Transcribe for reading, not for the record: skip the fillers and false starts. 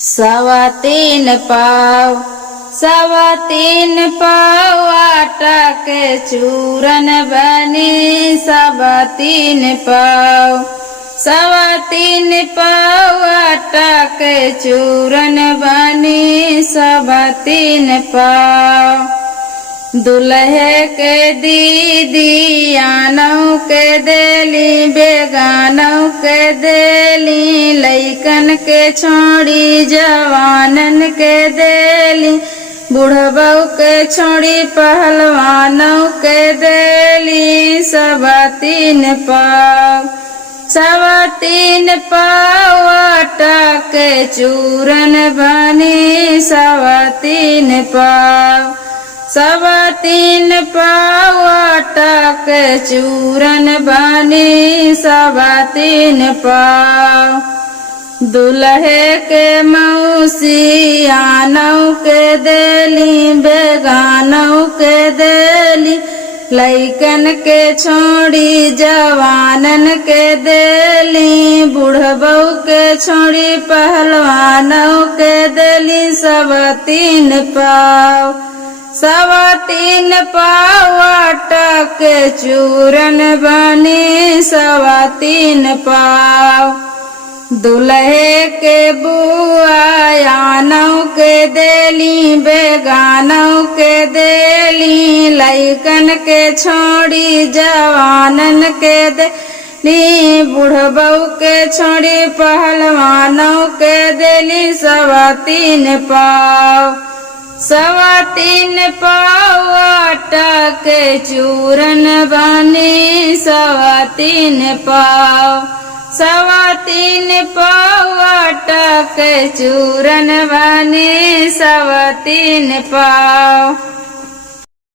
सवा तीन पाव आटा के चूरन बनी। सवा तीन पाव आटा के चूरन बनी। सवा तीन पाव दुल्हे के दीदी आनौ के देली, बेगानौ के देली, लइकन के छोड़ी जवानन के देली, बुढ़बौ के छोड़ी पहलवानों के देली। सवा तीन पाव आटा के चूरन बनी। सवा तीन पाव आटा के चूरन बनी। सवा तीन पाव दुल्हे के मौसी आनौ के देली, बेगानौ के देली, लइकन के छोड़ी जवानन के देली, बुढ़बौ के छोड़ी पहलवानों के देली। सवा तीन पाव आटा के चूरन बनी। सवा तीन पाव दुल्हे के बुआ आनौ के देली, बेगानौ के देली, लइकन के छोड़ी जवानन के देली, बुढ़बौ के छोड़ी पहलवानों के देली। सवा तीन पाव आटा के चूरन बनी। सवा तीन पाव आटा के चूरन बनी। सवा तीन पाव